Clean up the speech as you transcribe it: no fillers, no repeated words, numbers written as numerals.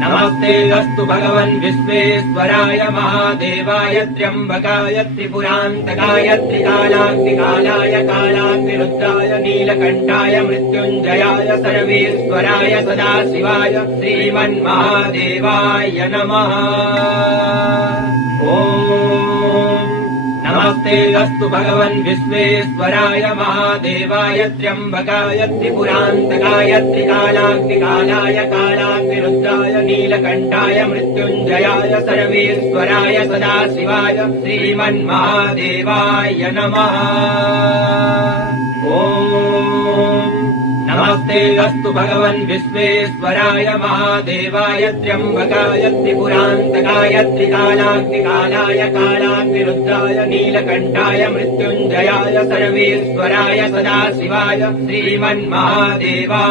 नमस्ते अस्तु भगवन् विश्वेश्वराय महादेवाय त्र्यम्बकाय त्रिपुरान्तकाय त्रिकालाग्निकालाय कालाग्निरुद्राय नीलकण्ठाय मृत्युञ्जयाय सर्वेश्वराय सदाशिवाय श्रीमन्महादेवाय नमः। नमस्ते अस्तु भगवन् विश्वेश्वराय महादेवाय त्र्यम्बकाय त्रिपुरान्तकाय त्रिकालाग्निकालाय कालाग्निरुद्राय नीलकण्ठाय मृत्युञ्जयाय सर्वेश्वराय सदाशिवाय श्रीमन्महादेवाय नमः। नमस्ते अस्तु भगवन् विश्वेश्वराय महादेवाय त्र्यम्बकाय त्रिपुरान्तकाय त्रिकालाग्निकालाय कालाग्निरुद्राय नीलकण्ठाय मृत्युञ्जयाय सर्वेश्वराय सदाशिवाय श्रीमन्महादेवाय